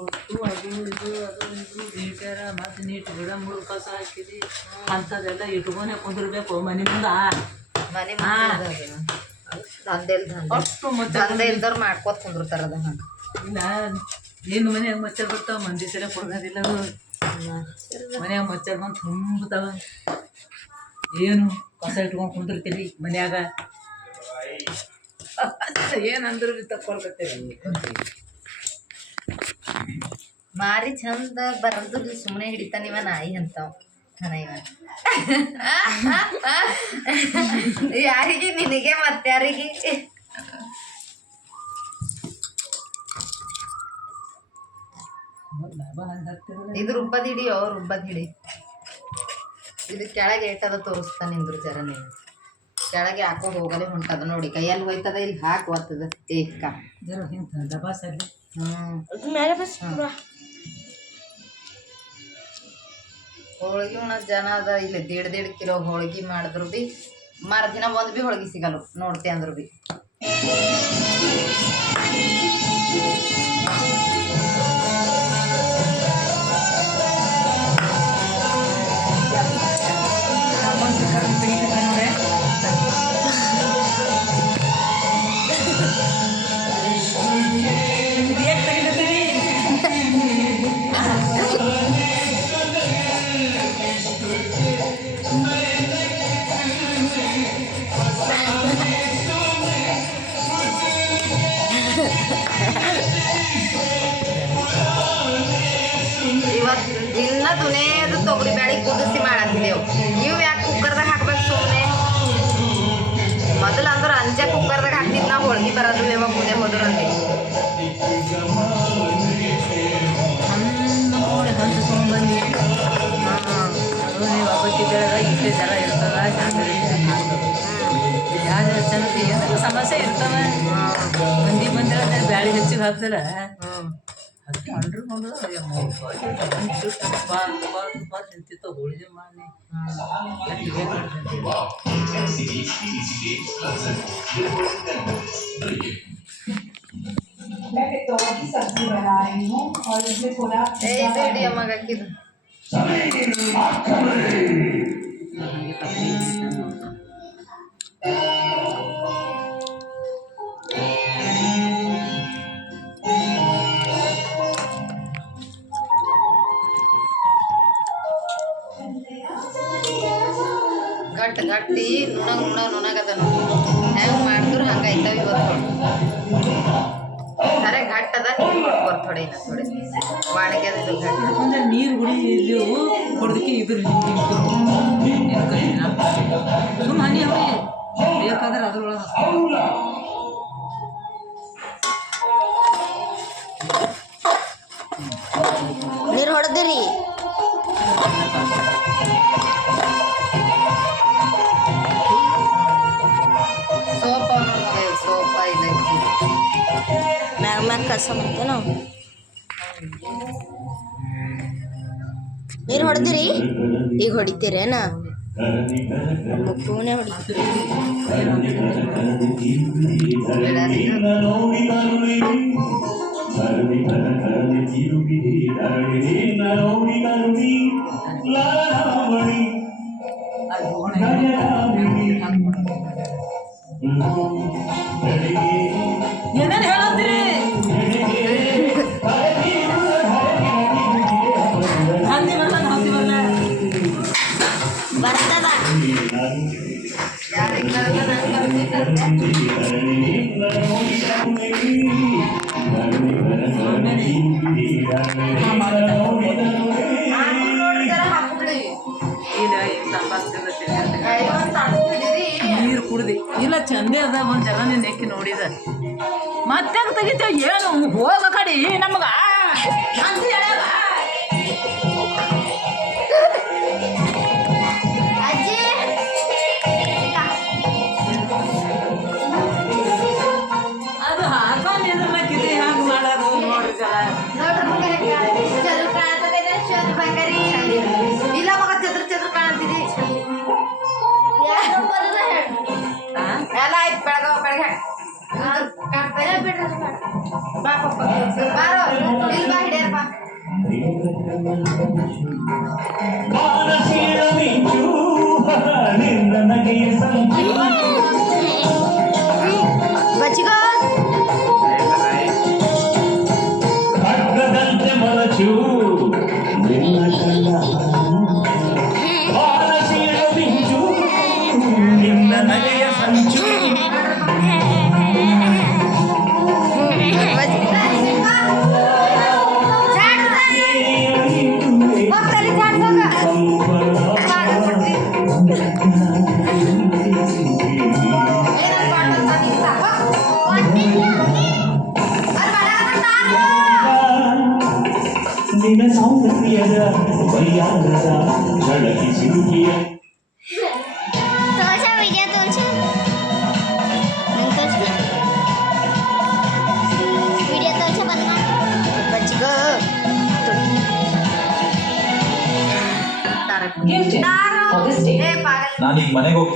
ಒಟ್ಟು ಅದು ಇದು ಅದು ಇದು ನೀಟ್ಯಾರ ಮತ್ತು ನೀಟ್ ಗಿಡ ಮುಳು ಕಸ ಹಾಕಿದಿ ಅಂಥದ್ದೆಲ್ಲ ಇಟ್ಕೊಂಡೆ ಕುಂದಿರ್ಬೇಕು ಮನೆ ಮುಂದೆ. ಮನೆ ದಂಧೆ ಇಲ್ದವ್ರು ಮಾಡ್ಕೋತ ಕುಂದಿರ್ತಾರ ಅದ. ಇಲ್ಲ ನಿನ್ನ ಮನ್ಯಾಗ ಮಚ್ಚರ್ ಬರ್ತಾವ, ಮಂದಿ ಸಲ ಕೊಡೋದಿಲ್ಲ. ಮನ್ಯಾಗ ಮಚ್ಚರ್ ಬಂದು ತುಂಬತಾವ. ಏನು ಕಸ ಇಟ್ಕೊಂಡು ಕುಂದಿರ್ತೀರಿ ಮನ್ಯಾಗ, ಏನಂದ್ರು ತಕ್ಕೊಳ್ಕತ್ತೇವೆ. ಮಾರಿ ಚಂದ ಬರಲ್ದು ಸುಮ್ಮನೆ ಹಿಡಿತಾನ ಇವ ನಾಯಿ ಅಂತಾವ. ಇವ ಯಾರಿಗೆ ನಿನಗೆ ಮತ್ತೆ ಯಾರಿಗೆ ಇದು ರುಬ್ಬದ ಹಿಡಿಯೋ ರುಬ್ಬದ ಹಿಡಿ. ಇದು ಕೆಳಗೆ ಏಟದ ತೋರಿಸ್ತಾನೆ ನಿಂದ್ರು ಜರ. ನೀವು ಕೆಳಗೆ ಹಾಕೋ ಹೋಗಲೇ ಹೊಂಟದ ನೋಡಿ, ಕೈಯಲ್ಲಿ ಹೋಯ್ತದ ಇಲ್ಲಿ ಹಾಕಿ ಓದ್ತದ ಏಕ ಜರ ಹಿಂಗೆ ದಬಾಸಲ್ಲಿ. ಹೋಳ್ಗಿ ಉಣ್ಣೋದು ಜನ ಅದ ಇಲ್ಲಿ. 1.5 ಕಿಲೋ ಹೋಳ್ಗಿ ಮಾಡಿದ್ರು ಭೀ ಮರುದಿನ ಒಂದು ಭೀ ಹೋಳ್ಗಿ ಸಿಗಲ್ಲ ನೋಡ್ತೆ ಅಂದ್ರು ಭೀ. ಇವತ್ತು ದಿನ ದುನೇದು ತೊಗರಿ ಬ್ಯಾಳಿ ಕುದಿಸಿ ಮಾಡತ್ತಿದ್ದೆವು. ಇವು ಯಾಕೆ ಕುಕ್ಕರ್ದಾಗ ಹಾಕ್ಬೇಕು ಸುಮ್ಮನೆ? ಮೊದಲು ಅಂದ್ರೆ ಅಂಜೆ ಕುಕ್ಕರ್ದಾಗ ಹಾಕ್ತಿದ್ದು ನಾವು ಹೋಳ್ಗಿ ಬರೋದು ಯಾವಾಗ ಮುಂದೆ ಹೋದ್ರು ಅಂದೆ. ನೋಡಿ ಬಂದು ತೊಗೊಂಡ್ಬಂದು ಒಬ್ಬಕ್ಕಿದ್ದಾಗ ಇಷ್ಟೇ ಜರ ಇರ್ತದ. ಯಾರು ಚೆಂದ ಏನಾದ್ರು ಸಮಸ್ಯೆ ಇರ್ತವ. ಮಂದಿ ಬಂದ್ರೆ ಬ್ಯಾಳಿ ಹೆಚ್ಚಿಗೆ ಹಾಕ್ತಾರ. ಅದಕ್ಕೆ ಅಂಡ್ರಕೊಂಡು ನಿಂತಿತ್ತು ಹೋಳಿಗೆ ಮಾಡಿ ಮಗ ಹಾಕಿದ್ದು ಗಟ್ಟಿ ನುಣಗದ ಹೆಂಗೆ ಮಾಡಿದ್ರು ಹಂಗೆ ಐತಾವ. ಇವತ್ತು ಖರೆ ಘಟ್ ಅದ. ನೀರು ಹೊಡ್ಕೊರ್ ಥೋಡೆ ಇನ್ನ ಥೋಡೆ ವಾಣಿಗೆ ಅದು ಘಟ್ ಅಂದ್ರೆ ನೀರು ಗುಡಿ ಇದ್ದೆವು ಹೊಡೆದಕ್ಕೆ ಇದ್ರ ಸುಮ್ಮ ಹನಿ ಅವ್ರಿ ಬೇಕಾದ್ರೆ ಅದ್ರೊಳಗೆ ನೀರು ಹೊಡೆದಿರಿ. ಮ್ಯಾಗ ಕಸ ಮತ್ತೆ ನಾವು ನೀರು ಹೊಡೆದಿರಿ. ಈಗ ಹೊಡಿತೀರೇನ? ಮುಕ್ಕೂನೆ ಹೊಡಿತೀರಿ. ಏನೇನು ಹೇಳತ್ತೀರಿ? ಹಂದಿ ಬರಲ್ಲ ಬರ್ತದ. ನೀರು ಕುಡ್ದಿ ಇಲ್ಲ ಚಂದೆ ಅದ. ಒಂದು ಜನ ನೆಕ್ಕಿ ನೋಡಿದ ಮತ್ತೆ ತೆಗಿತೇವೆ. ಏನು ಹೋಗ ಕಡಿ ನಮಗ ಅಂತ ಹೇಳಾಗ ಅದು ಹಾಕೊಂಡಿದ್ರಕ್ಕಿದೆ ಹಂಗೆ ಮಾಡೋದು ನೋಡಿದಲ್ಲ. ಇಲ್ಲ ಮಗ ಚದ್ರ ಚದ್ರ ಕಾಣ್ತಿದಿ. ಎಲ್ಲ ಆಯ್ತು ಬೆಳಗ್ಗೆ ಬಿಡ್ರಿ ಬಾರೋ ಮಾನಸೀಯ ಮಿಂಚು ನಿನ್ನ ನಗೆಯ ಸಂಚು ಬಚ್ಚಿಗೋ ಖಡ್ಗದಂತೆ ಮಲಚು ನಿನ್ನ ಕಣ್ಣ ಮಾನಸೀಯ ಮಿಂಚು ನಿನ್ನ ನಗೆಯ ಸಂಚು ನಿನ್ನ ಸೌಂದರ್ಯದ ವೈಯಾರದ ಝಳಕಿ ಸಿಲುಕಿಯ ತೋರ್ಸ ವಿಡಿಯೋ ತೋರ್ಸ ವಿಡಿಯೋ ತೋರ್ಸ ಬಂದ್ ಮಾಡಿ ಬಚ್ಚಿಗೋ Gifted for this day. ಏ ಪಾಗಲ್ ನಾನೀಗ ಮನೆಗೆ ಹೋಗ್ತೀನಿ